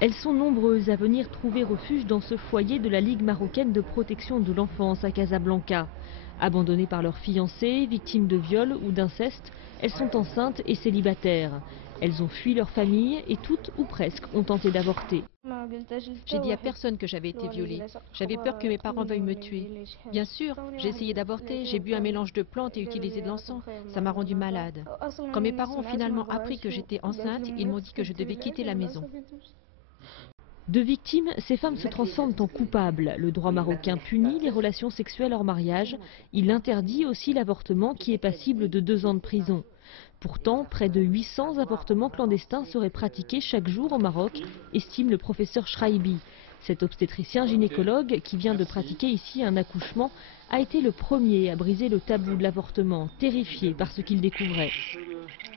Elles sont nombreuses à venir trouver refuge dans ce foyer de la Ligue marocaine de protection de l'enfance à Casablanca. Abandonnées par leurs fiancés, victimes de viols ou d'inceste, elles sont enceintes et célibataires. Elles ont fui leur famille et toutes ou presque ont tenté d'avorter. J'ai dit à personne que j'avais été violée. J'avais peur que mes parents veuillent me tuer. Bien sûr, j'ai essayé d'avorter, j'ai bu un mélange de plantes et utilisé de l'encens. Ça m'a rendue malade. Quand mes parents ont finalement appris que j'étais enceinte, ils m'ont dit que je devais quitter la maison. De victimes, ces femmes se transforment en coupables. Le droit marocain punit les relations sexuelles hors mariage. Il interdit aussi l'avortement qui est passible de 2 ans de prison. Pourtant, près de 800 avortements clandestins seraient pratiqués chaque jour au Maroc, estime le professeur Shraibi. Cet obstétricien gynécologue qui vient de pratiquer ici un accouchement a été le premier à briser le tabou de l'avortement, terrifié par ce qu'il découvrait.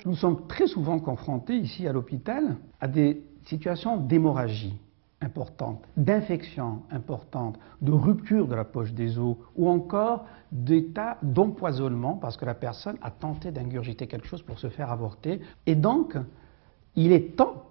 Nous sommes très souvent confrontés ici à l'hôpital à des situations d'hémorragie importante, d'infection importante, de rupture de la poche des os ou encore d'état d'empoisonnement parce que la personne a tenté d'ingurgiter quelque chose pour se faire avorter. Et donc, il est temps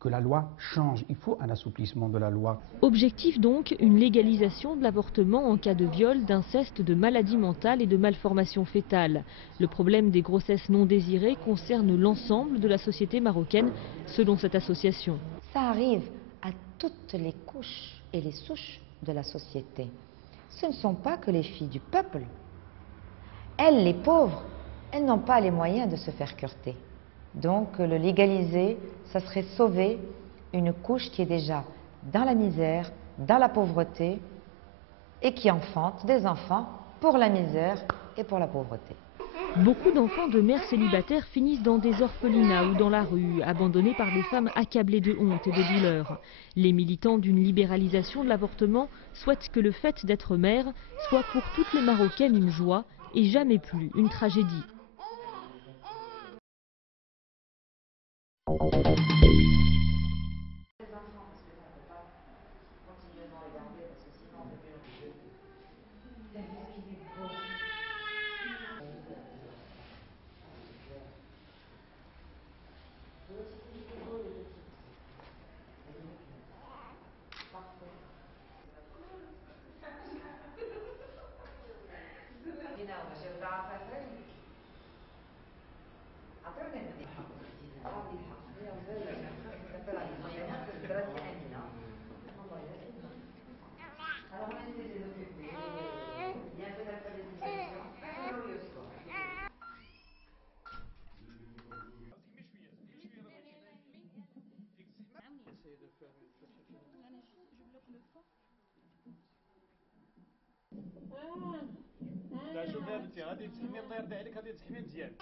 que la loi change. Il faut un assouplissement de la loi. Objectif donc, une légalisation de l'avortement en cas de viol, d'inceste, de maladie mentale et de malformation fétale. Le problème des grossesses non désirées concerne l'ensemble de la société marocaine, selon cette association. Ça arrive à toutes les couches et les souches de la société. Ce ne sont pas que les filles du peuple. Elles, les pauvres, elles n'ont pas les moyens de se faire curter. Donc le légaliser, ça serait sauver une couche qui est déjà dans la misère, dans la pauvreté et qui enfante des enfants pour la misère et pour la pauvreté. Beaucoup d'enfants de mères célibataires finissent dans des orphelinats ou dans la rue, abandonnés par des femmes accablées de honte et de douleur. Les militants d'une libéralisation de l'avortement souhaitent que le fait d'être mère soit pour toutes les Marocaines une joie et jamais plus une tragédie. لا شوف يا بنتي غادي تحمي الله يرضي عليك غادي تحمي مزيان.